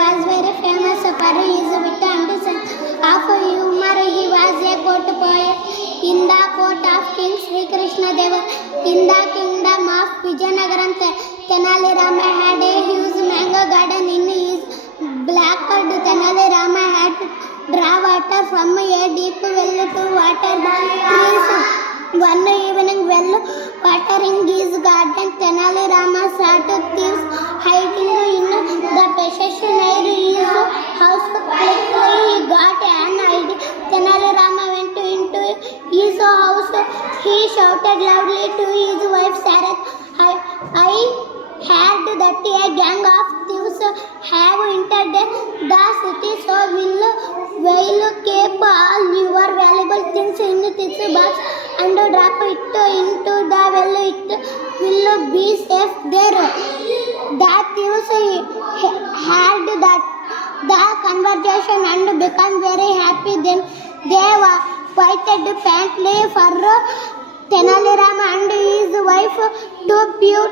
was very famous for his wit and sense of humor. He was a court poet in the court of King Sri Krishna Deva. In the kingdom of Vijayanagaram, Tenali Rama had a huge mango garden. In his blackbird, Tenali Rama had to draw water from a deep well to water the trees. One evening, while watering his garden, Tenali Rama saw two thieves hiding in the possession near his house. Quickly, he got an idea. Tenali Rama went into his house. He shouted loudly to his wife Sarah, I heard that a gang of thieves have entered the city, so will keep all your valuable things in this box and drop it into the well. It will be safe there. The thieves heard that the conversation and become very happy. Then they waited patiently for Tenali Rama and his wife to put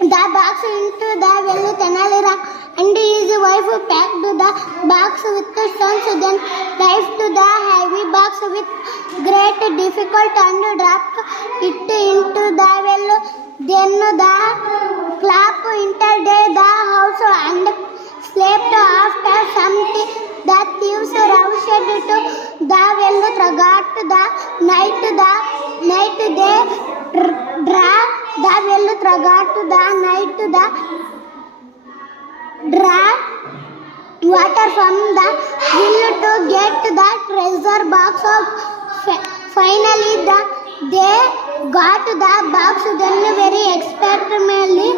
the box into the well. Tenali Rama and his wife packed the box with stones, then lifted the heavy box with great difficulty and dropped it into the well. Then the clap entered the house and slept. After some time, the thieves rushed to the well. Throughout the night they draw the well. Throughout the night draw water from the well to get the treasure box out. Finally, they got the box. Then very extremely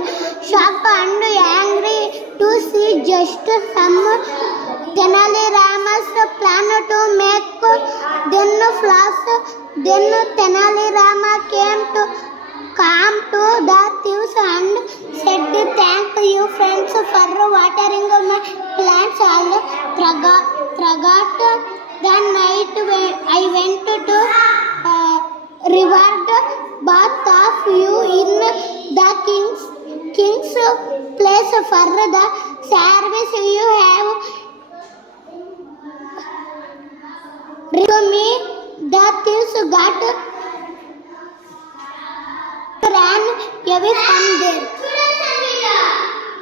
shocked and angry to see just some Tenali Rama's plan to make them flash. Then Tenali Rama came to come to the thieves and said, thank you friends for watering my plants. All throughout the night I went to reward both of you in the king's place for the service you have rendered me. The thieves ran away from there.